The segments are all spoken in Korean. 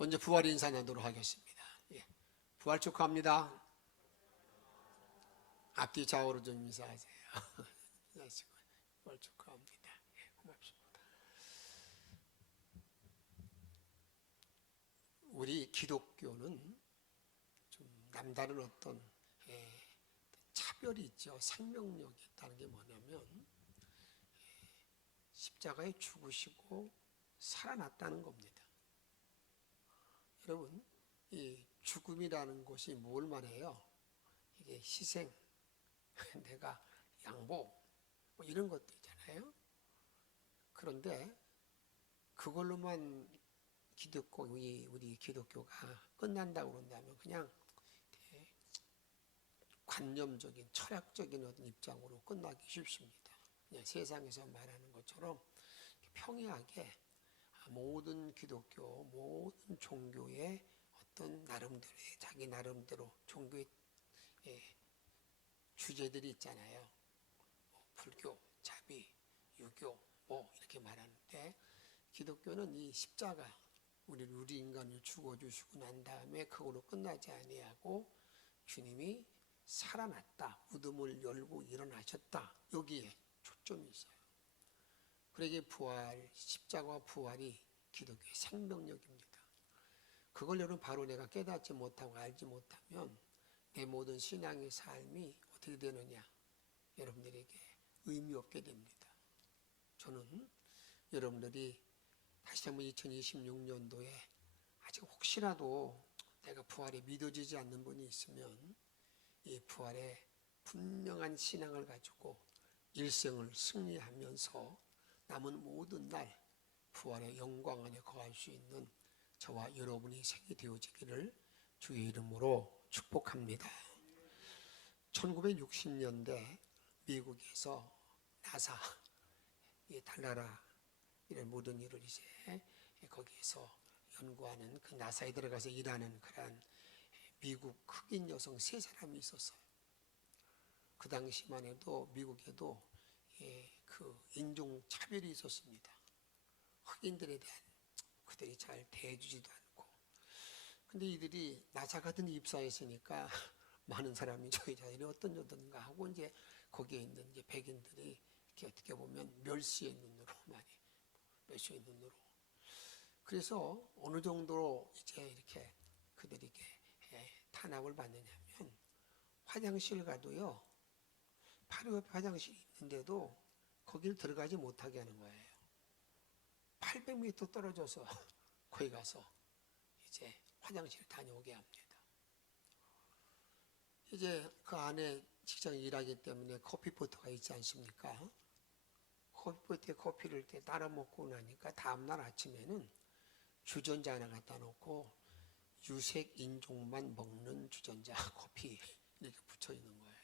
먼저 부활 인사 나누도록 하겠습니다. 예. 부활 축하합니다. 앞뒤 좌우로 좀 인사하세요. 부활 축하합니다. 예, 고맙습니다. 우리 기독교는 좀 남다른 어떤 차별이 있죠. 생명력이 있다는 게 뭐냐면 십자가에 죽으시고 살아났다는 겁니다. 여러분, 이 죽음이라는 것이 뭘 말해요? 이게 희생, 내가 양보, 뭐 이런 것도 있잖아요. 그런데 그걸로만 우리 기독교가 끝난다고 그런다면 그냥 관념적인, 철학적인 어떤 입장으로 끝나기 쉽습니다. 그냥 세상에서 말하는 것처럼 평이하게 모든 기독교, 모든 종교의 어떤 나름대로의 자기 나름대로 종교의 주제들이 있잖아요. 불교, 자비, 유교 뭐 이렇게 말하는데 기독교는 이 십자가 우리 인간을 죽어주시고 난 다음에 그걸로 끝나지 아니하고 주님이 살아났다, 무덤을 열고 일어나셨다, 여기에 초점이 있어요. 그러기에 부활, 십자가와 부활이 기독교의 생명력입니다. 그걸 여러분 바로 내가 깨닫지 못하고 알지 못하면 내 모든 신앙의 삶이 어떻게 되느냐, 여러분들에게 의미 없게 됩니다. 저는 여러분들이 다시 한번 2026년도에 아직 혹시라도 내가 부활이 믿어지지 않는 분이 있으면 이 부활의 분명한 신앙을 가지고 일생을 승리하면서 남은 모든 날 부활의 영광 안에 거할 수 있는 저와 여러분이 생이 되어지기를 주의 이름으로 축복합니다. 1960년대 미국에서 나사, 달나라 이런 모든 일을 이제 거기에서 연구하는 그 나사에 들어가서 일하는 그런 미국 흑인 여성 3사람이 있었어요. 그 당시만 해도 미국에도 그 인종 차별이 있었습니다. 흑인들에 대한 그들이 잘 대해주지도 않고. 근데 이들이 나사 같은 입사했으니까 많은 사람이 저희 자들이 어떤가 하고 이제 거기에 있는 이제 백인들이 이렇게 어떻게 보면 멸시의 눈으로 멸시의 눈으로. 그래서 어느 정도로 이제 이렇게 그들이 탄압을 받느냐면 화장실 가도요, 바로 옆에 화장실이 있는데도 거길 들어가지 못하게 하는 거예요. 800m 떨어져서 거기 가서 이제 화장실 다녀오게 합니다. 이제 그 안에 직장에 일하기 때문에 커피포트가 있지 않습니까? 커피포트에 커피를 따라 먹고 나니까 다음날 아침에는 주전자 하나 갖다 놓고 유색 인종만 먹는 주전자 커피 이렇게 붙여 있는 거예요.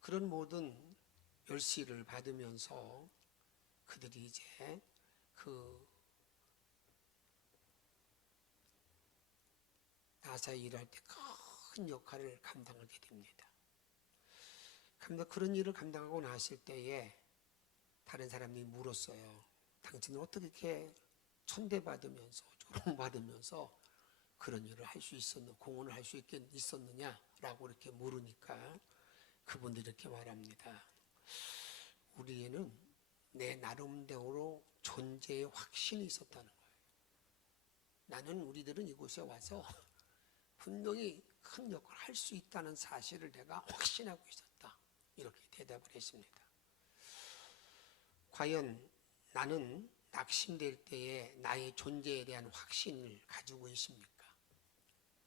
그런 모든 멸시를 받으면서 그들이 이제 그 나사에 일할 때 큰 역할을 감당하게 됩니다. 그런 일을 감당하고 나실 때에 다른 사람이 물었어요. 당신은 어떻게 이렇게 천대받으면서 조롱받으면서 그런 일을 할 수 공헌을 할 수 있었느냐라고 이렇게 물으니까 그분들이 이렇게 말합니다. 우리에는 내 나름대로 존재의 확신이 있었다는 거예요. 우리들은 이곳에 와서 분명히 큰 역할을 할 수 있다는 사실을 내가 확신하고 있었다. 이렇게 대답을 했습니다. 과연 나는 낙심될 때에 나의 존재에 대한 확신을 가지고 있습니까?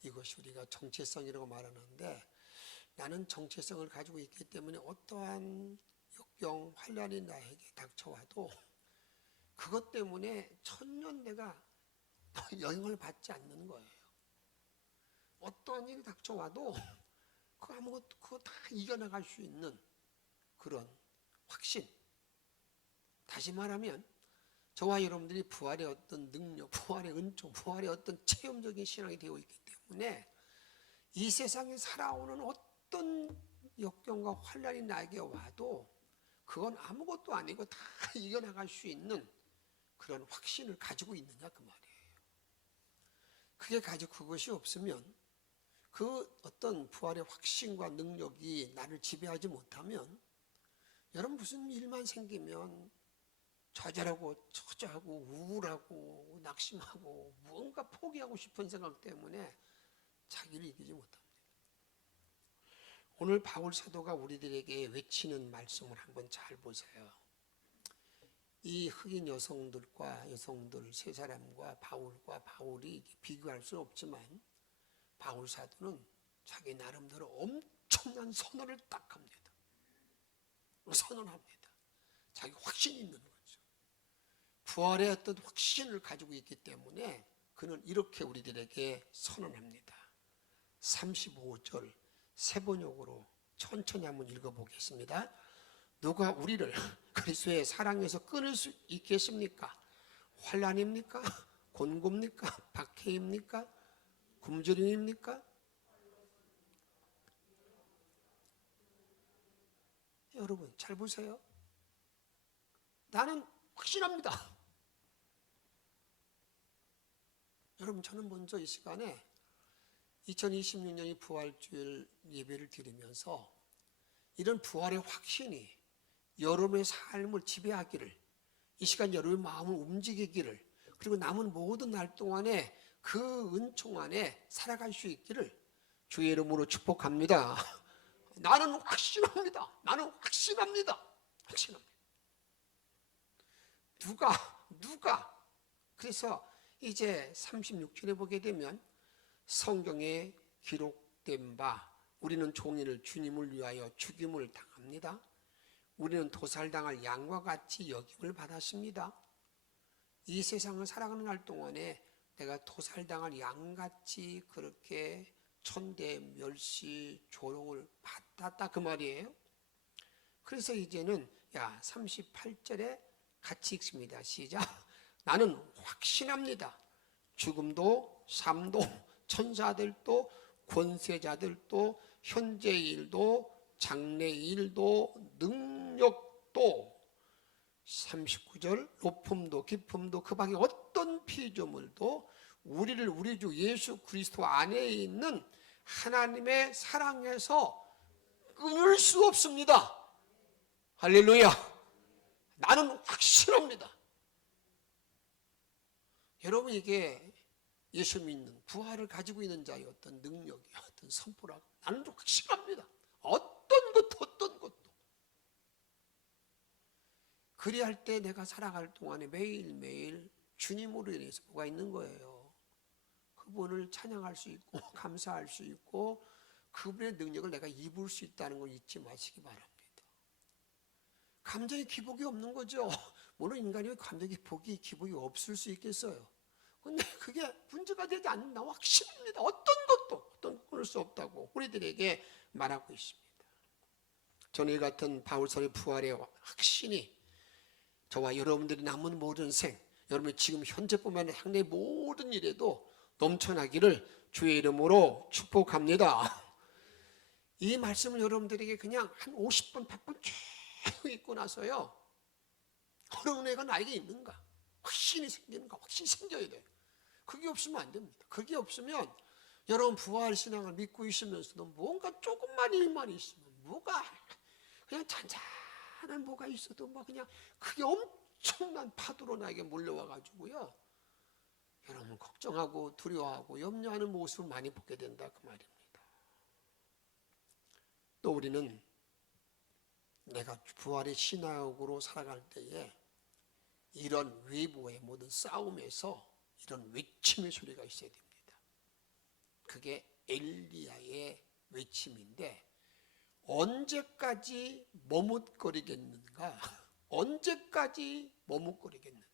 이것이 우리가 정체성이라고 말하는데 나는 정체성을 가지고 있기 때문에 어떠한 역경, 환난이 나에게 닥쳐와도 그것 때문에 천년 내가 영향을 받지 않는 거예요. 어떤 일이 닥쳐와도 그거 다 이겨나갈 수 있는 그런 확신. 다시 말하면 저와 여러분들이 부활의 어떤 능력, 부활의 은총, 부활의 어떤 체험적인 신앙이 되어 있기 때문에 이 세상에 살아오는 어떤 역경과 환난이 나에게 와도 그건 아무것도 아니고 다 이겨나갈 수 있는 그런 확신을 가지고 있느냐 그 말이에요. 그게 가지고 그것이 없으면, 그 어떤 부활의 확신과 능력이 나를 지배하지 못하면, 여러분 무슨 일만 생기면 좌절하고 처절하고 우울하고 낙심하고 무언가 포기하고 싶은 생각 때문에 자기를 이기지 못합니다. 오늘 바울 사도가 우리들에게 외치는 말씀을 한번 잘 보세요. 이 흑인 여성들 세 사람과 바울이 비교할 수는 없지만, 바울 사도는 자기 나름대로 엄청난 선언을 딱 합니다. 선언합니다. 자기 확신이 있는 거죠. 부활의 어떤 확신을 가지고 있기 때문에 그는 이렇게 우리들에게 선언합니다. 35절 세 번역으로 천천히 한번 읽어보겠습니다. 누가 우리를 그리스도의 사랑에서 끊을 수 있겠습니까? 환난입니까? 곤고입니까? 박해입니까? 굶주림입니까? 여러분 잘 보세요. 나는 확신합니다. 여러분, 저는 먼저 이 시간에 2026년이 부활주일 예배를 드리면서 이런 부활의 확신이 여러분의 삶을 지배하기를, 이 시간 여러분의 마음을 움직이기를, 그리고 남은 모든 날 동안에 그 은총 안에 살아갈 수 있기를 주의 이름으로 축복합니다. 나는 확신합니다. 나는 확신합니다. 확신합니다. 누가 그래서 이제 36절에 보게 되면, 성경에 기록된 바 우리는 종일 주님을 위하여 죽임을 당합니다. 우리는 도살당할 양과 같이 여김을 받았습니다. 이 세상을 살아가는 날 동안에 내가 도살당할 양같이 그렇게 천대, 멸시, 조롱을 받았다 그 말이에요. 그래서 이제는 38절에 같이 읽습니다. 시작. 나는 확신합니다. 죽음도 삶도 천사들도 권세자들도 현재의 일도 장래의 일도 능력도 39절 높음도 깊음도 그 밖에 어떤 피조물도 우리를 우리 주 예수 그리스도 안에 있는 하나님의 사랑에서 끊을 수 없습니다. 할렐루야. 나는 확신합니다. 여러분, 이게 예수 믿는 부활을 가지고 있는 자의 어떤 능력이, 어떤 선포라고 나는 좀 확신합니다. 어떤 것도 그리할 때 내가 살아갈 동안에 매일매일 주님으로 인해서 뭐가 있는 거예요. 그분을 찬양할 수 있고 감사할 수 있고 그분의 능력을 내가 입을 수 있다는 걸 잊지 마시기 바랍니다. 감정의 기복이 없는 거죠. 물론 인간이 감정의 기복이 없을 수 있겠어요. 근데 그게 문제가 되지 않는다. 확신합니다. 어떤 것도 끊을 수 없다고 우리들에게 말하고 있습니다. 저는 이 같은 바울서의 부활의 확신이 저와 여러분들이 남은 모든 생, 여러분이 지금 현재뿐만 아니라 향후의 모든 일에도 넘쳐나기를 주의 이름으로 축복합니다. 이 말씀을 여러분들에게 그냥 한 50번, 100번 쭉 읽고 나서요, 어느 은혜가 나에게 있는가? 확신이 생기는가? 확신이 생겨야 돼요. 그게 없으면 안 됩니다. 그게 없으면 여러분 부활 신앙을 믿고 있으면서도 뭔가 조금만 일만 있으면 뭐가 그냥 잔잔한 뭐가 있어도 막 그냥 그게 엄청난 파도로 나에게 몰려와 가지고요, 여러분 걱정하고 두려워하고 염려하는 모습을 많이 보게 된다 그 말입니다. 또 우리는 내가 부활의 신앙으로 살아갈 때에 이런 외부의 모든 싸움에서 이런 외침의 소리가 있어야 됩니다. 그게 엘리야의 외침인데, 언제까지 머뭇거리겠는가? 언제까지 머뭇거리겠는가?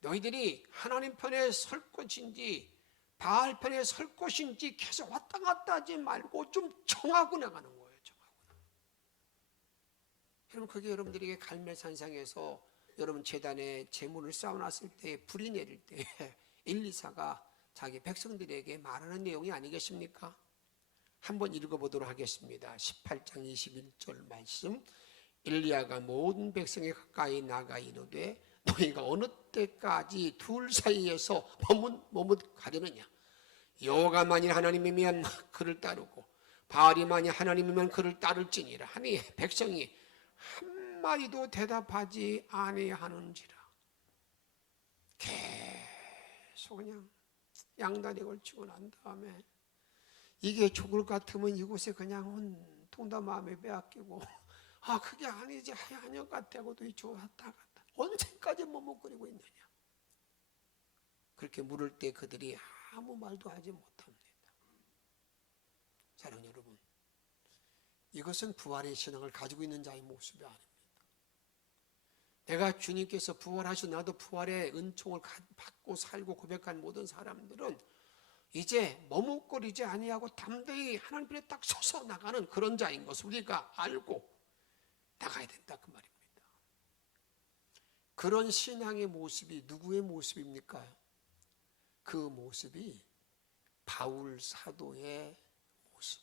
너희들이 하나님 편에 설 것인지 바알 편에 설 것인지 계속 왔다 갔다 하지 말고 좀 정하고 나가는 거예요. 여러분, 그게 여러분들에게 갈멜산상에서 여러분 제단에 제물을 쌓아놨을 때 불이 내릴 때 엘리사가 자기 백성들에게 말하는 내용이 아니겠습니까? 한번 읽어보도록 하겠습니다. 18장 21절 말씀. 엘리야가 모든 백성에 가까이 나가 이르되 너희가 어느 때까지 둘 사이에서 머뭇가려느냐. 여호와가 만일 하나님이면 그를 따르고 바알이 만일 하나님이면 그를 따를지니라 하니 백성이 한마디도 대답하지 아니하는지라. 계속 그냥 양다리 걸치고 난 다음에 이게 죽을 것 같으면 이곳에 그냥 온통다 마음에 빼앗기고 그게 아니지 한영 같다고도 왔다 갔다 언제까지 머뭇거리고 있느냐. 그렇게 물을 때 그들이 아무 말도 하지 못합니다. 사랑하는 여러분, 이것은 부활의 신앙을 가지고 있는 자의 모습이 아닙니다. 내가 주님께서 부활하시고 나도 부활의 은총을 받고 살고 고백한 모든 사람들은 이제 머뭇거리지 아니하고 담대히 하나님 앞에 딱 서서 나가는 그런 자인 것을 우리가 알고 나가야 된다 그 말입니다. 그런 신앙의 모습이 누구의 모습입니까? 그 모습이 바울 사도의 모습.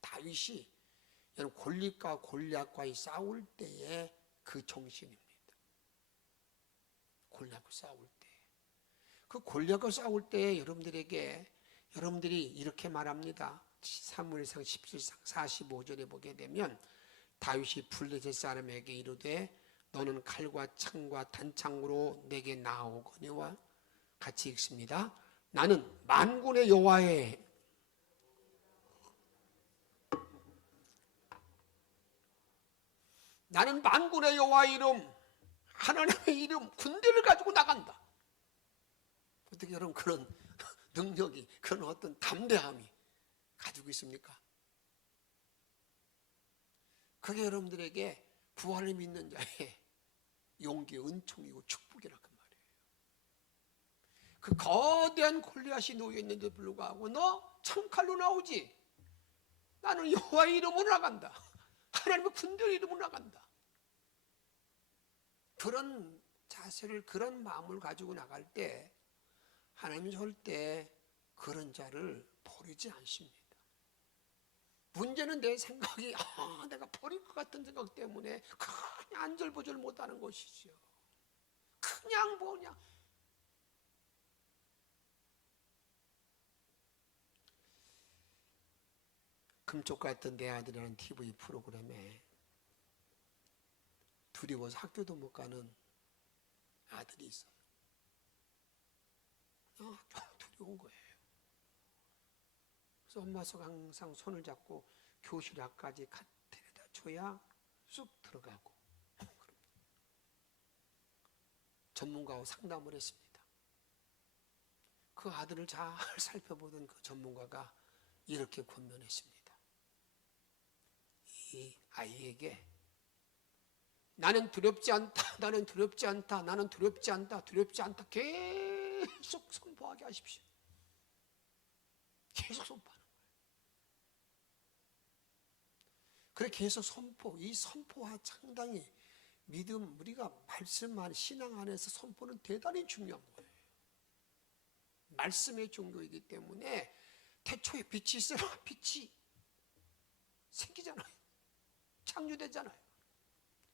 다윗이 여러분 골리앗과 골리앗과의 싸울 때의 그 정신입니다. 골리앗과 싸울 때. 그 골리앗과 싸울 때 여러분들이 이렇게 말합니다. 사무엘상 17장 45절에 보게 되면 다윗이 블레셋 사람에게 이르되 너는 칼과 창과 단창으로 내게 나아오거니와 같이 읽습니다. 나는 만군의 여호와의 이름 하나님의 이름 군대를 가지고 나간다. 어떻게 여러분 그런 능력이 그런 어떤 담대함이 가지고 있습니까? 그게 여러분들에게 부활을 믿는 자의 용기의 은총이고 축복이라 그 말이에요. 그 거대한 골리앗이 놓여 있는데도 불구하고 너 창칼로 나오지? 나는 여호와의 이름으로 나간다. 하나님의 군대의 이름으로 나간다. 그런 자세를 그런 마음을 가지고 나갈 때 하나님은 절대 그런 자를 버리지 않습니다. 문제는 내 생각이 내가 버릴 것 같은 생각 때문에 그냥 안절부절 못하는 것이죠. 그냥 뭐냐. 금쪽 같은 내 아들이라는 TV 프로그램에 두려워서 학교도 못 가는 아들이 있어요. 두려운 거예요. 그래서 엄마서 항상 손을 잡고 교실 앞까지 데려다 줘야 쑥 들어가고 전문가하고 상담을 했습니다. 그 아들을 잘 살펴보던 그 전문가가 이렇게 권면했습니다. 이 아이에게 나는 두렵지 않다, 나는 두렵지 않다, 나는 두렵지 않다, 두렵지 않다 계속 선포하게 하십시오. 계속 선포하는 거예요. 그래 계속 이 선포와 상당히 믿음, 우리가 말씀만 신앙 안에서 선포는 대단히 중요한 거예요. 말씀의 종교이기 때문에 태초에 빛이 있어야 빛이 생기잖아요. 창조되잖아요.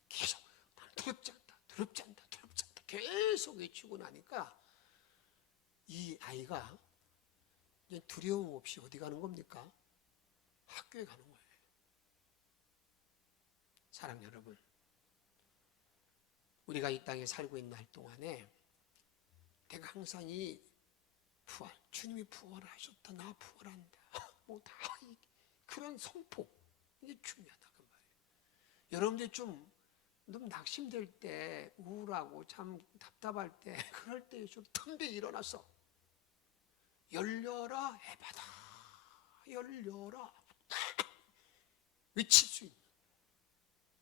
계속 난 두렵지 않다, 두렵지 않다, 두렵지 않다 계속 외치고 나니까 이 아이가 이제 두려움 없이 어디 가는 겁니까? 학교에 가는 거예요. 사랑하는 여러분, 우리가 이 땅에 살고 있는 날 동안에 내가 항상 이 부활, 주님이 부활하셨다, 나 부활한다, 그런 선포, 이게 중요하다 그 말이에요. 여러분들 좀 낙심될 때, 우울하고 참 답답할 때, 그럴 때 좀 덤벼 일어나서 열려라 에바다, 열려라 외칠 수 있는,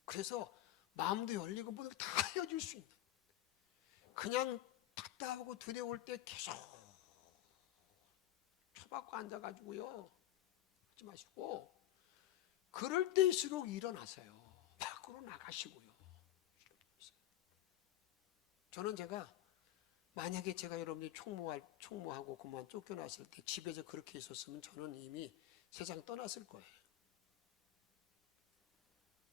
그래서 마음도 열리고 모든 게 다 헤어질 수 있는, 그냥 답답하고 두려울 때 계속 쳐박고 앉아가지고요 하지 마시고 그럴 때일수록 일어나세요. 밖으로 나가시고요. 저는 만약에 제가 여러분이 총무하고 그만 쫓겨났을 때 집에서 그렇게 있었으면 저는 이미 세상 떠났을 거예요.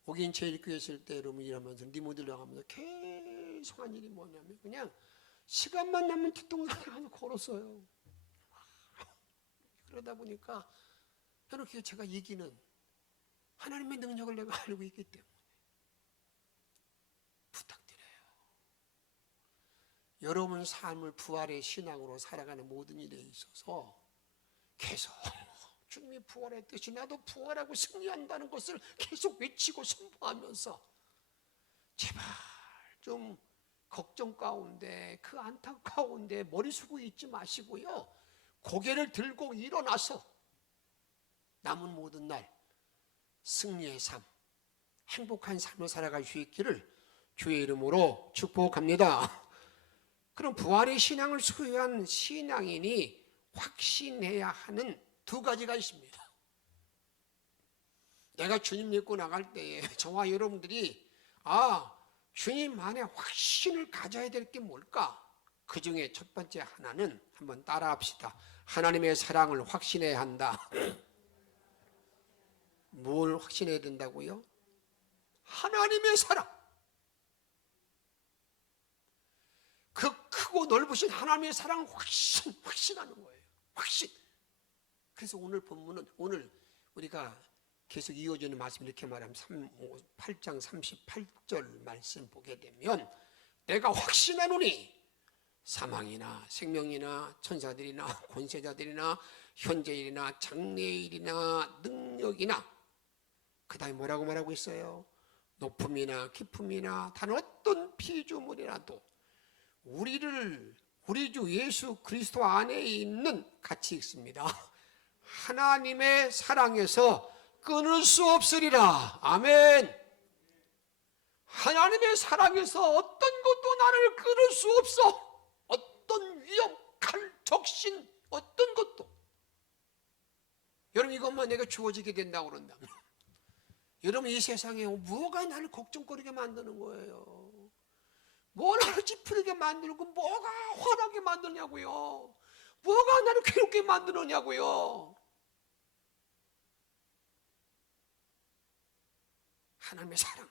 오긴 제일교회 있을 때 여러분 일하면서 리모델링 하면서 계속 한 일이 뭐냐면 그냥 시간만 나면 뒷동산에 가서 걸었어요. 그러다 보니까 이렇게 제가 이기는 하나님의 능력을 내가 알고 있기 때문에 부탁드려요. 여러분 삶을 부활의 신앙으로 살아가는 모든 일에 있어서 계속 주님이 부활의 뜻이 나도 부활하고 승리한다는 것을 계속 외치고 선포하면서 제발 좀 걱정 가운데 그 안타 가운데 머리 숙이고 있지 마시고요. 고개를 들고 일어나서 남은 모든 날 승리의 삶, 행복한 삶을 살아갈 수 있기를 주의 이름으로 축복합니다. 그럼 부활의 신앙을 소유한 신앙인이 확신해야 하는 두 가지가 있습니다. 내가 주님 믿고 나갈 때에 저와 여러분들이 주님 안에 확신을 가져야 될 게 뭘까? 그 중에 첫 번째 하나는 한번 따라 합시다. 하나님의 사랑을 확신해야 한다. 뭘 확신해야 된다고요? 하나님의 사랑. 그 크고 넓으신 하나님의 사랑을 확신하는 거예요. 확신. 그래서 오늘 본문은 오늘 우리가 계속 이어지는 말씀 이렇게 말하면 8장 38절 말씀 보게 되면 내가 확신하노니 사망이나 생명이나 천사들이나 권세자들이나 현재일이나 장래일이나 능력이나 그 다음에 뭐라고 말하고 있어요? 높음이나 깊음이나 단 어떤 피조물이라도 우리 주 예수 그리스도 안에 있는 같이 읽습니다. 하나님의 사랑에서 끊을 수 없으리라. 아멘. 하나님의 사랑에서 어떤 것도 나를 끊을 수 없어. 어떤 위험, 칼, 적신, 어떤 것도. 여러분 이것만 내가 주어지게 된다고 그런다면 여러분 이 세상에 뭐가 나를 걱정거리게 만드는 거예요. 뭐 나를 찌푸리게 만들고 뭐가 화나게 만드냐고요. 뭐가 나를 괴롭게 만드느냐고요. 하나님의 사랑.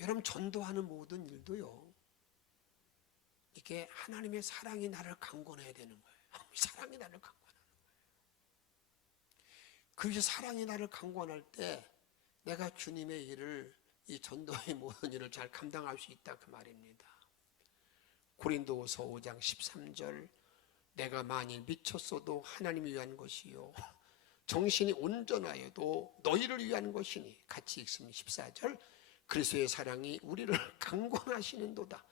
여러분 전도하는 모든 일도요. 이게 하나님의 사랑이 나를 강권해야 되는 거예요. 사랑이 나를 강권하는 거예요. 그래서 사랑이 나를 강권할 때 내가 주님의 일을 이 전도의 모든 일을 잘 감당할 수 있다 그 말입니다. 고린도후서 5장 13절 내가 만일 미쳤어도 하나님을 위한 것이요 정신이 온전하여도 너희를 위한 것이니 같이 읽습니다. 14절 그리스도의 사랑이 우리를 강권하시는도다.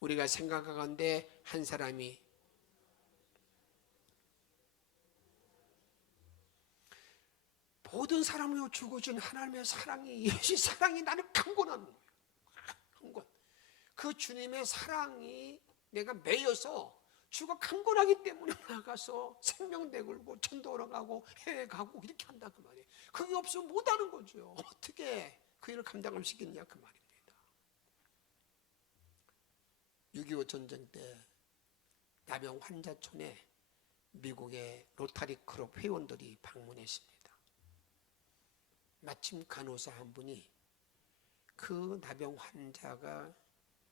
우리가 생각하건대 한 사람이 모든 사람을 위하여 죽어준 하나님의 사랑이 예수의 사랑이 나를 강권하는 거예요. 강권. 그 주님의 사랑이 내가 매여서 주가 강권하기 때문에 나가서 생명 내걸고 전도하러 가고 해외 가고 이렇게 한다 그 말이에요. 그게 없으면 못하는 거죠. 어떻게 그 일을 감당할 수 있겠냐 그 말입니다. 6.25 전쟁 때 나병 환자촌에 미국의 로타리 클럽 회원들이 방문했습니다. 마침 간호사 한 분이 그 나병 환자가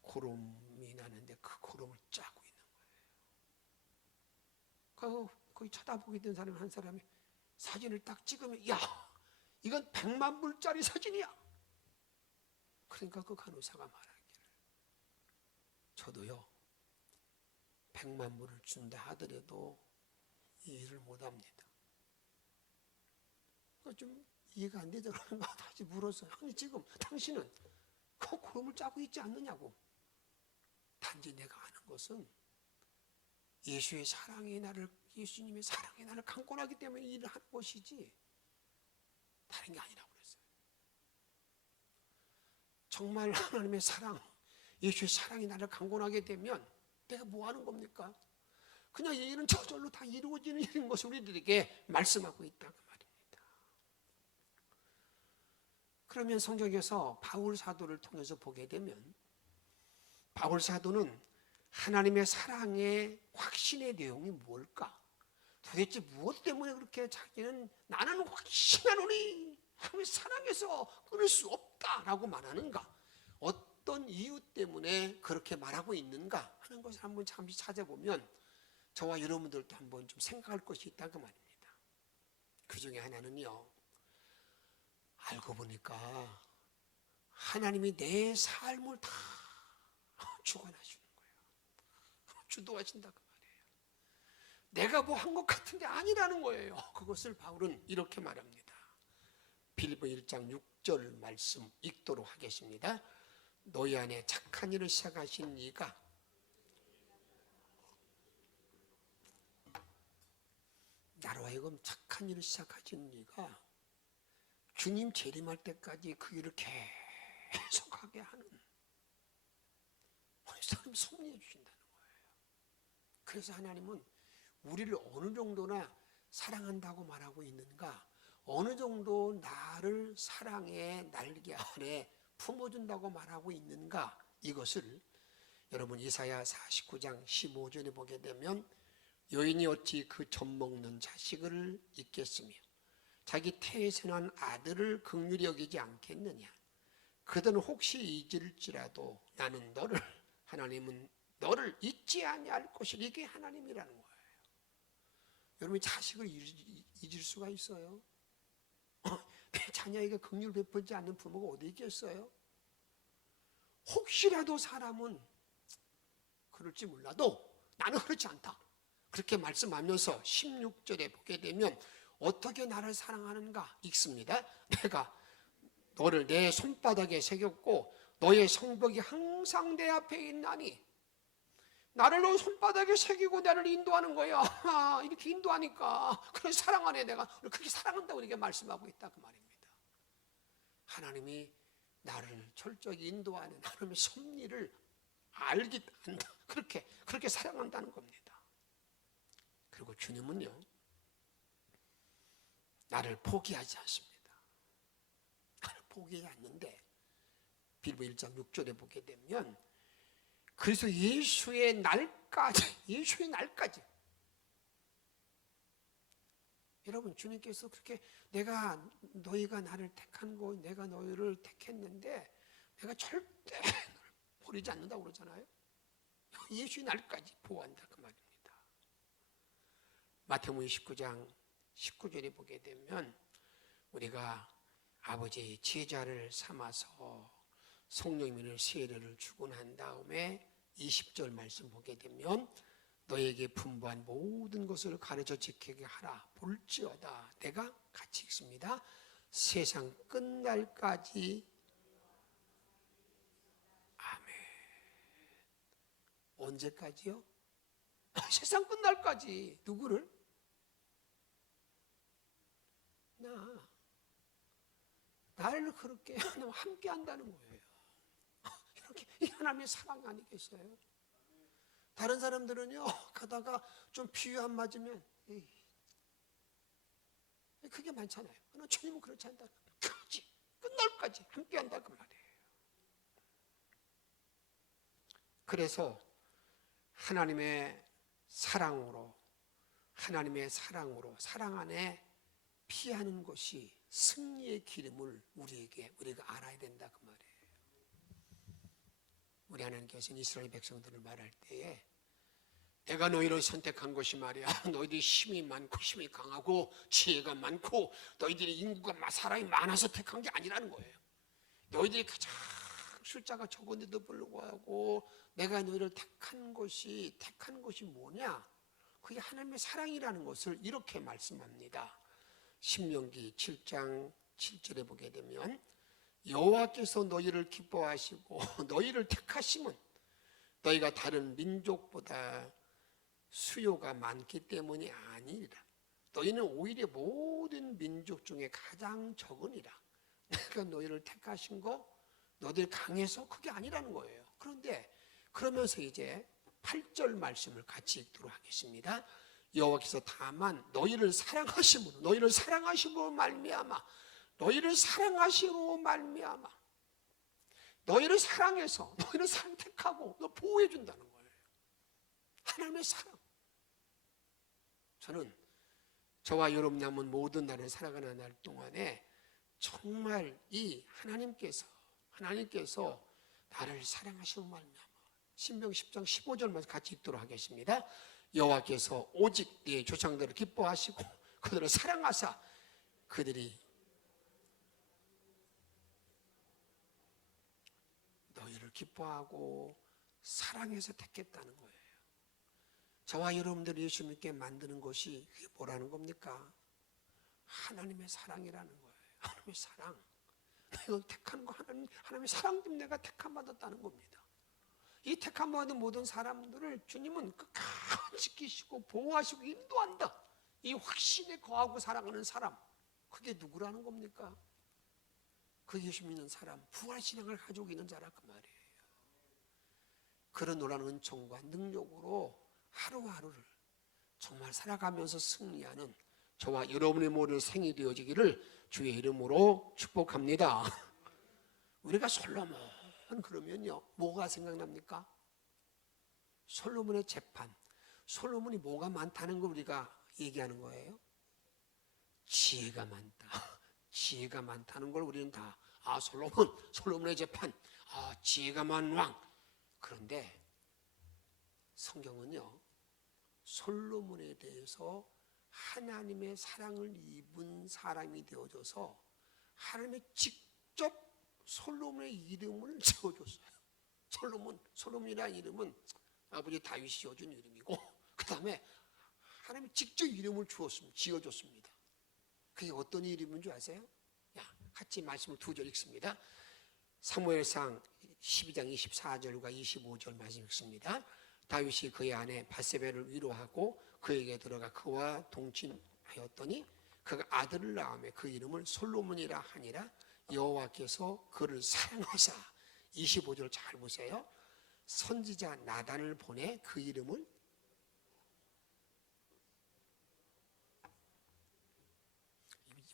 고름이 나는데 그 고름을 짜고 있는 거예요. 거기 쳐다보게 된 사람 한 사람이 사진을 딱 찍으면 야 이건 100만 불짜리 사진이야. 그러니까 그 간호사가 말하기를 저도요 100만 불을 준다 하더라도 이 일을 못합니다. 좀 이해가 안 되죠. 다시 물었어요. 아니 지금 당신은 그 고름을 짜고 있지 않느냐고. 단지 내가 아는 것은 예수님의 사랑이 나를 강권하기 때문에 일을 하는 것이지 다른 게 아니라고 그랬어요. 정말 하나님의 사랑, 예수의 사랑이 나를 강권하게 되면 내가 뭐 하는 겁니까? 그냥 이 일은 저절로 다 이루어지는 일인 것을 우리들에게 말씀하고 있다 그 말입니다. 그러면 성경에서 바울 사도를 통해서 보게 되면 바울 사도는 하나님의 사랑의 확신의 내용이 뭘까? 도대체 무엇 때문에 그렇게 자기는 나는 확신하노니 하나님의 사랑해서 끊을 수 없다라고 말하는가? 어떤 이유 때문에 그렇게 말하고 있는가 하는 것을 한번 잠시 찾아보면 저와 여러분들도 한번 좀 생각할 것이 있다고 말입니다. 그 중에 하나는요, 알고 보니까 하나님이 내 삶을 다 주관하시는 거예요. 주도하신다 그 말이에요. 내가 뭐 한 것 같은 게 아니라는 거예요. 그것을 바울은 이렇게 말합니다. 빌립보 1장 6절 말씀 읽도록 하겠습니다. 너희 안에 착한 일을 시작하신 이가 나로 하여금 착한 일을 시작하신 이가 주님 재림할 때까지 그 일을 계속하게 하는 사람이 섭리해 주신다는 거예요. 그래서 하나님은 우리를 어느 정도나 사랑한다고 말하고 있는가, 어느 정도 나를 사랑의 날개 아래 품어준다고 말하고 있는가, 이것을 여러분 이사야 49장 15절에 보게 되면 여인이 어찌 그 젖먹는 자식을 잊겠으며 자기 태에서 난 아들을 긍휼히 여기지 않겠느냐. 그들은 혹시 잊을지라도 나는 너를, 하나님은 너를 잊지 아니할 것이라. 이게 하나님이라는 거예요. 여러분이 자식을 잊을 수가 있어요? 내 자녀에게 긍휼 베풀지 않는 부모가 어디 있겠어요? 혹시라도 사람은 그럴지 몰라도 나는 그렇지 않다, 그렇게 말씀하면서 16절에 보게 되면 어떻게 나를 사랑하는가 읽습니다. 내가 너를 내 손바닥에 새겼고 너의 성벽이 항상 내 앞에 있나니. 나를 너 손바닥에 새기고 나를 인도하는 거야. 이렇게 인도하니까 그래 사랑하네. 내가 그렇게 사랑한다고 이렇게 말씀하고 있다 그 말입니다. 하나님이 나를 철저히 인도하는 하나님의 섭리를 알기 한다. 그렇게 사랑한다는 겁니다. 그리고 주님은요, 나를 포기하지 않습니다. 나를 포기하지 않는데 빌립보 1장 6절에 보게 되면 그래서 예수의 날까지 여러분, 주님께서 그렇게 너희가 나를 택한 거, 내가 너희를 택했는데 내가 절대 너를 버리지 않는다고 그러잖아요. 예수의 날까지 보호한다 그 말입니다. 마태복음 19장 19절에 보게 되면 우리가 아버지의 제자를 삼아서 성령님의 세례를 주고 난 다음에 20절 말씀 보게 되면 너에게 분부한 모든 것을 가르쳐 지키게 하라. 볼지어다 내가 같이 읽습니다. 세상 끝날까지. 아멘. 언제까지요? 세상 끝날까지. 누구를? 나를 그렇게 함께 한다는 거예요. 이렇게 하나님의 사랑 아니겠어요? 다른 사람들은요, 가다가 좀 비유 안 맞으면 그게 많잖아요. 그러나 주님은 그렇지 않다. 끝날까지 함께 한다 그 말이에요. 그래서 하나님의 사랑으로 사랑 안에 피하는 것이 승리의 기름을 우리가 알아야 된다 그 말이에요. 우리 하나님께서는 이스라엘 백성들을 말할 때에 내가 너희를 선택한 것이 말이야, 너희들이 힘이 많고 힘이 강하고 지혜가 많고 너희들이 인구가 사람이 많아서 택한 게 아니라는 거예요. 너희들이 가장 숫자가 적은데도 불구하고 내가 너희를 택한 것이 뭐냐? 그게 하나님의 사랑이라는 것을 이렇게 말씀합니다. 신명기 7장 7절에 보게 되면 여호와께서 너희를 기뻐하시고 너희를 택하심은 너희가 다른 민족보다 수요가 많기 때문이 아니라 너희는 오히려 모든 민족 중에 가장 적으니라. 내가 너희를 택하신 거 너희들 강해서 그게 아니라는 거예요. 그런데 그러면서 이제 8절 말씀을 같이 읽도록 하겠습니다. 여호와께서 다만 너희를 사랑하심으로 말미암아 너희를 사랑해서 너희를 선택하고 너 보호해 준다는 거예요. 하나님의 사랑. 저는 저와 여러분 남은 모든 날을 살아가는 날 동안에 정말 이 하나님께서 나를 사랑하시는 말미암아 신명기 10장 15절만 같이 읽도록 하겠습니다. 여호와께서 오직 네 조상들을 기뻐하시고 그들을 사랑하사 그들이 너희를 기뻐하고 사랑해서 택했다는 거예요. 저와 여러분들이 예수 믿게 만드는 것이 그게 뭐라는 겁니까? 하나님의 사랑이라는 거예요. 하나님의 사랑. 내가 택한 거 하나님의 사랑 때문에 내가 택함 받았다는 겁니다. 이 택함 받은 모든 사람들을 주님은 끝까지 지키시고 보호하시고 인도한다. 이 확신에 거하고 살아가는 사람, 그게 누구라는 겁니까? 그 예수 믿는 사람, 부활신앙을 가지고 있는 자라 그 말이에요. 그런 노란 은총과 능력으로 하루하루를 정말 살아가면서 승리하는 저와 여러분의 모든 생이 되어지기를 주의 이름으로 축복합니다. 우리가 솔로몬 그러면요 뭐가 생각납니까? 솔로몬의 재판, 솔로몬이 뭐가 많다는 걸 우리가 얘기하는 거예요. 지혜가 많다. 지혜가 많다는 걸 우리는 다 솔로몬의 재판, 지혜가 많은 왕. 그런데 성경은요 솔로몬에 대해서 하나님의 사랑을 입은 사람이 되어져서 하나님의 직접 솔로몬의 이름을 지어줬어요. 솔로몬이라는 이름은 아버지 다윗이 지어준 이름이고 그 다음에 하나님이 직접 이름을 지어줬습니다. 그게 어떤 이름인 줄 아세요? 같이 말씀을 두 절 읽습니다. 사무엘상 12장 24절과 25절 말씀 읽습니다. 다윗이 그의 아내 밧세바를 위로하고 그에게 들어가 그와 동침하였더니 그가 아들을 낳으며 그 이름을 솔로몬이라 하니라. 여호와께서 그를 사랑하사 25절 잘 보세요. 선지자 나단을 보내 그 이름을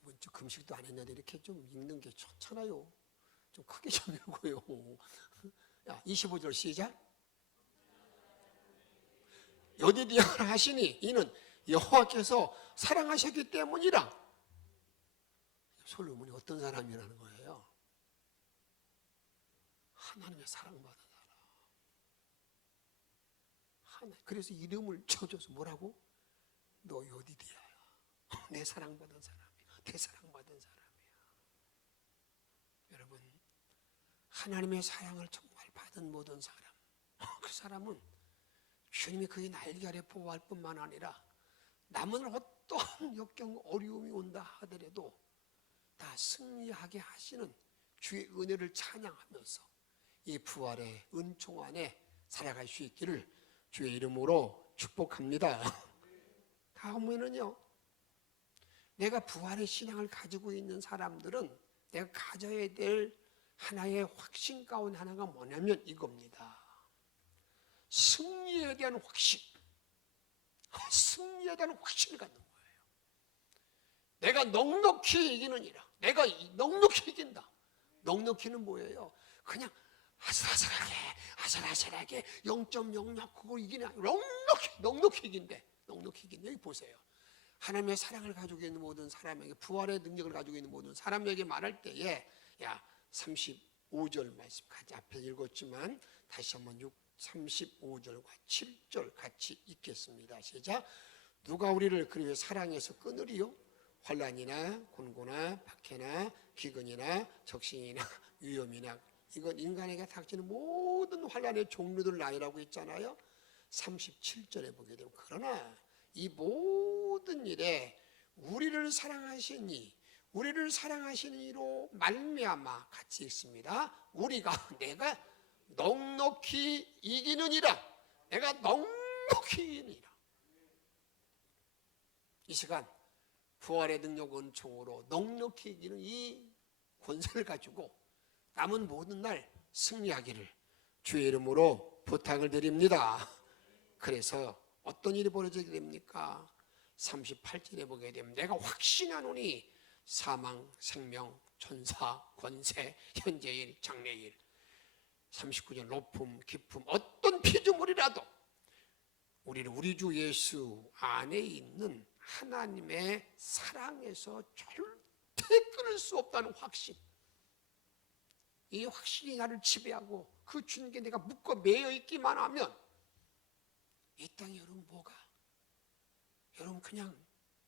이번 주 금식도 안 했는데 이렇게 좀 읽는 게 좋잖아요. 좀 크게 좀 읽어요. 25절 시작. 여디디아를 하시니 이는 여호와께서 사랑하셨기 때문이라. 솔로몬이 어떤 사람이라는 거예요? 하나님의 사랑받은 사람. 그래서 이름을 지어줘서 뭐라고? 너 여디디아야. 내 사랑받은 사람이야. 내 사랑받은 사람이야. 여러분, 하나님의 사랑을 정말 받은 모든 사람, 그 사람은 주님이 그의 날개 아래 보호할 뿐만 아니라 남은 어떤 역경 어려움이 온다 하더라도 다 승리하게 하시는 주의 은혜를 찬양하면서 이 부활의 은총 안에 살아갈 수 있기를 주의 이름으로 축복합니다. 다음에는요, 내가 부활의 신앙을 가지고 있는 사람들은 내가 가져야 될 하나의 확신 가운데 하나가 뭐냐면 이겁니다. 승리에 대한 확신. 승리에 대한 확신을 갖는 거예요. 내가 넉넉히 이기느니라. 내가 넉넉히 이긴다. 넉넉히는 뭐예요? 그냥 아슬아슬하게 0.06 그거 이기냐. 넉넉히 이긴대. 넉넉히 이긴대. 여기 보세요. 하나님의 사랑을 가지고 있는 모든 사람에게, 부활의 능력을 가지고 있는 모든 사람에게 말할 때에 35절 말씀 같이 앞에 읽었지만 다시 한번 35절과 7절 같이 읽겠습니다. 시작. 누가 우리를 그리하여 사랑해서 끊으리요? 환난이나 곤고나 박해나 기근이나 적신이나 위험이나. 이건 인간에게 닥치는 모든 환난의 종류들 나이라고 했잖아요. 37절에 보게 되면 그러나 이 모든 일에 우리를 사랑하시니 이로 말미암아 같이 읽습니다. 내가 넉넉히 이기느니라. 내가 넉넉히 이기느니라. 이 시간 부활의 능력 은총으로 넉넉히 이기는 이 권세를 가지고 남은 모든 날 승리하기를 주의 이름으로 부탁을 드립니다. 그래서 어떤 일이 벌어지게 됩니까? 38절에 보게 되면 내가 확신하노니 사망, 생명, 천사, 권세, 현재일, 장래일. 39절 높음, 깊음, 어떤 피조물이라도 우리를 우리 주 예수 안에 있는 하나님의 사랑에서 절대 도저히 끊을 수 없다는 확신, 이 확신이 나를 지배하고 그 주님께 내가 묶어 매여 있기만 하면 이 땅에 여러분 뭐가, 여러분 그냥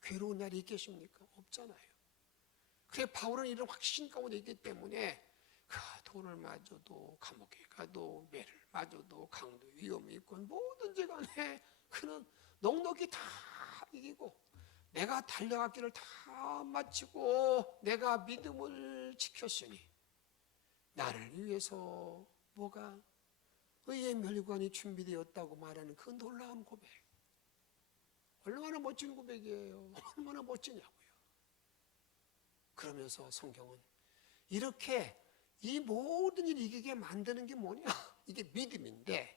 괴로운 날이 있겠습니까? 없잖아요. 그래 바울은 이런 확신 가운데 있기 때문에 그 돈을 맞아도 감옥에 가도 매를 맞아도 강도 위험이 있고 뭐든지 간에 그는 넉넉히 다 이기고 내가 달려갔기를 다 마치고 내가 믿음을 지켰으니 나를 위해서 뭐가 의의 멸관이 준비되었다고 말하는 그 놀라운 고백, 얼마나 멋진 고백이에요. 얼마나 멋지냐고요. 그러면서 성경은 이렇게 이 모든 일을 이기게 만드는 게 뭐냐, 이게 믿음인데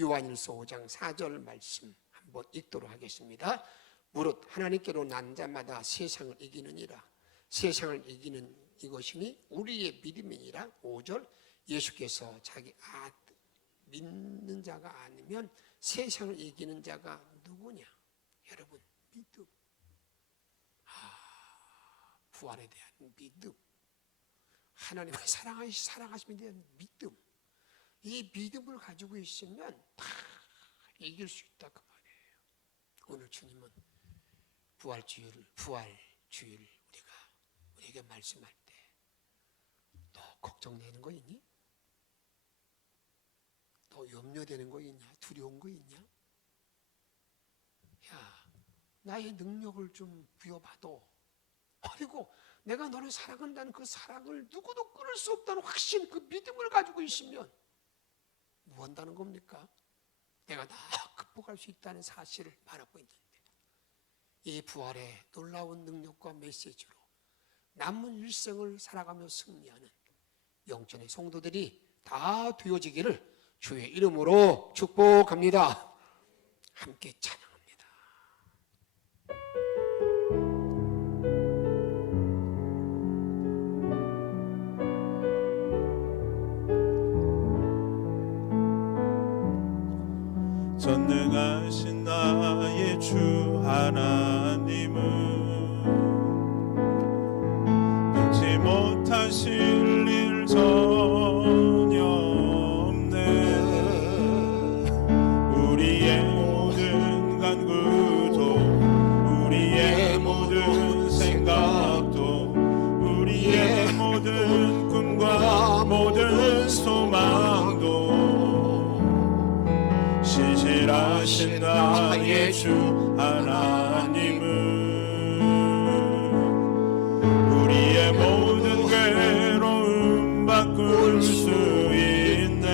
요한일서 5장 4절 말씀 한번 읽도록 하겠습니다. 무릇 하나님께로 난 자마다 세상을 이기느니라. 세상을 이기는 이것이니 우리의 믿음이니라. 5절 예수께서 자기 믿는 자가 아니면 세상을 이기는 자가 누구냐? 여러분 믿음, 부활에 대한 믿음, 하나님을 사랑하심에 대한 믿음, 이 믿음을 가지고 있으면 다 이길 수 있다 그 말이에요. 오늘 주님은 부활주의를 우리에게 말씀할 때 너 걱정되는 거 있니? 너 염려되는 거 있냐? 두려운 거 있냐? 야, 나의 능력을 좀 부여받아. 그리고 내가 너를 사랑한다는 그 사랑을 누구도 끊을 수 없다는 확신, 그 믿음을 가지고 있으면 뭐 한다는 겁니까? 내가 다 극복할 수 있다는 사실을 말하고 있는데 이 부활의 놀라운 능력과 메시지로 남은 일생을 살아가며 승리하는 영전의 성도들이 다 되어지기를 주의 이름으로 축복합니다. 함께 찬양합니다. 전능하신 나의 주 하나님은 능치 못하실 일 전혀 없네. 우리의 모든 간구도 우리의 모든 생각도 우리의 모든 꿈과 모든 소망도 신실하신 나의 주 하나님은 우리의 모든 괴로움 바꿀 수 있네.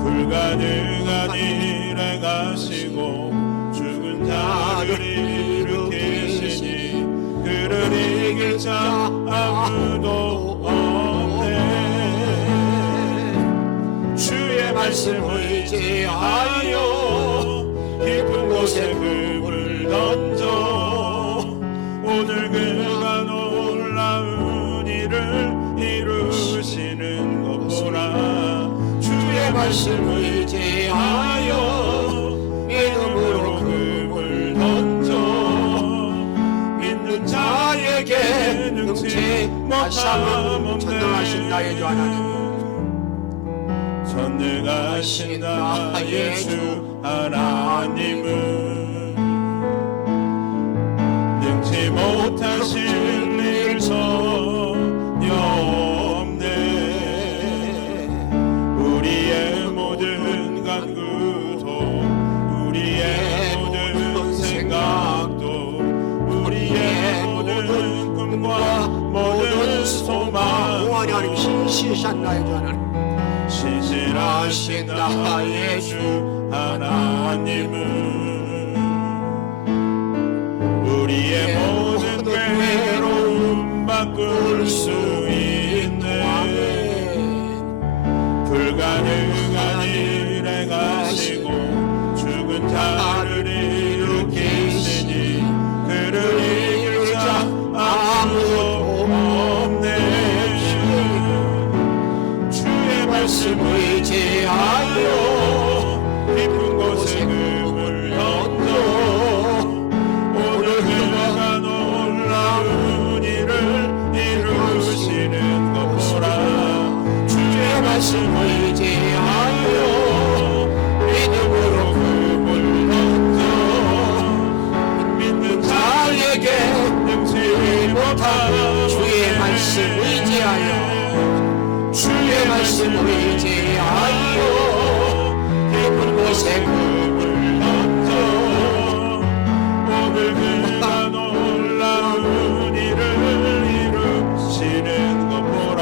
불가능한 일에 가시고 죽은 자를 일으키시니 그를 이길 자 아무도 없네. 주의 말씀을 의지하여 깊은 곳에 금을 던져 오늘 그가 놀라운 일을 이루시는 것 보라. 주의 말씀을 의지하여 믿음으로 금을 던져 믿는 자에게 능치 못함 없네. 전능하신 나의 주 하나님, 전능하신 나의 주 하나님은 능치 못하실 일 전혀 없네. 우리의 모든 간구도 우리의 모든 생각도 우리의 모든 꿈과 모든 소망 영원히 하나님, 신실하신 나의 주 하나님, 신실하신 나의 주 하나님은 우리의 모든 괴로움 바꿀 수 있네. 불가능한 일에 가시고 죽은 자를 일으키시니 그를 이길 자 아무도 없네. 말씀을 의지하여 깊은 곳에 금을 던져 오늘 그가 놀라운 말씀 의지하여 믿음으로 꿈을 던져 믿는 자에게 능치 못하는 주의 말씀 의지하여 주의 말씀 의지하여 깊은 곳에 꿈을 던져 오늘 그가 놀라운 일을 이루시는 것 보라.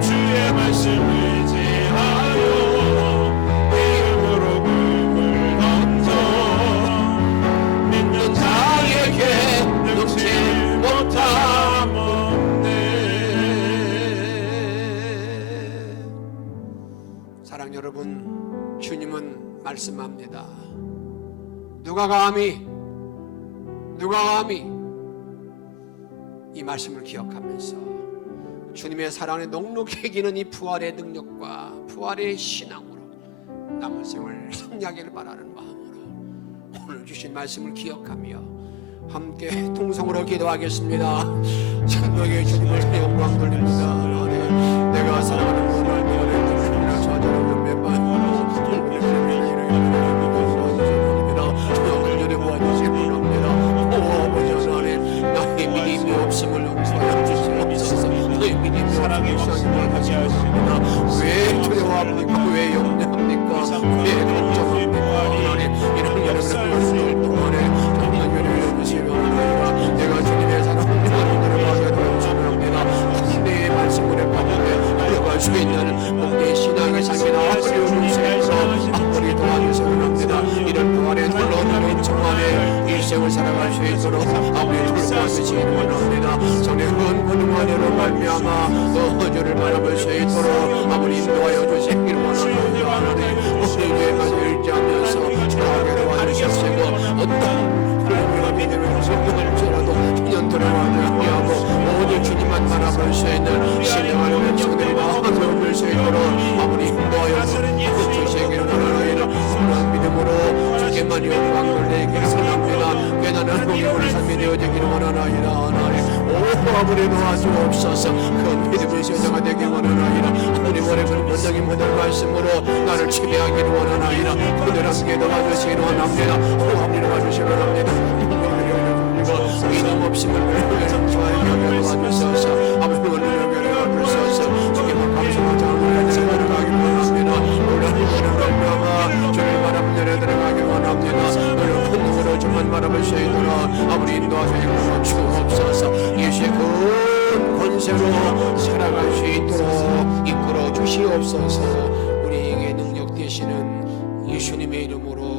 주의 말씀 의지하여 믿음으로 꿈을 던져 믿는 자에게 능치 못함 없네. 사랑 여러분, 주님은 말씀합니다. 누가 감히 이 말씀을 기억하면서 주님의 사랑에 녹록해지는 이 부활의 능력과 부활의 신앙으로 남은 세월 승리하기를 바라는 마음으로 오늘 주신 말씀을 기억하며 함께 통성으로 기도하겠습니다. 천국의 주님을 영광 돌립니다. 하나님, 내가 사랑하는 분을 보내주시라. 저절로 연매만 나의 믿음이 없음을 용서하여 주시옵소서. 너의 믿음이 사랑의 없음을 하게 하시옵소서. 왜 두려워합니까? 왜 염려합니까? 왜 걱정합니까? 하나님, 이런 여러분의 동안에 정말 연애해 주시면 내가 주님의 사랑을 들어가게 되옵소서입니다. 내 말씀을 가운데 들어갈 수 있는 복된 신앙의 삶이나 아버지 도와주시옵소서. 이런 부활의 놀라운 정만의 일생을 살아갈 수 있도록 아버지 돌보아주시기 원합니다. 성령 권능만으로 말미암아 너 허주를 바라볼 수 있도록 아버지 인도하여 주시기를 원합니다. 하나님, 우리 죄가 일지하면서 저하게 도와주시고 어떤 우리가 믿음의 성령을지라도 천년토록 완전히하고 오직 주님만 바라볼 수 있는 신령하는 백성들과 얻을 수 있도록 아버지 인도하여 주시기를 원하나이다. 믿음으로 주께만 영광 돌리기를 원합니다. 깨닫는 복음을 삶이 되어지기를 원하나이다. 하나님, 오 아버지 도와주옵소서. 큰 믿음의 여자가 되길 원하나이다. 아버지 오래전 권장의 모든 말씀으로 나를 지배하기를 원하나이다. 그들 함께 도와주시기를 원합니다. 아버지 도와주시기를 원합니다. 믿음 없음을 저에게 도와주소서. 아버지 오늘 도와주소서. 주께만 감사하자 들어가기를 원합니다. 주를 바라보며 들어가기를 원합니다. 너를 큰눈으로 주만 바라볼 수 있도록 아버지 인도하시고 주옵소서. 예수의 큰 권세로 살아갈 수 있도록 이끌어 주시옵소서. 우리에게 능력 되시는 예수님의 이름으로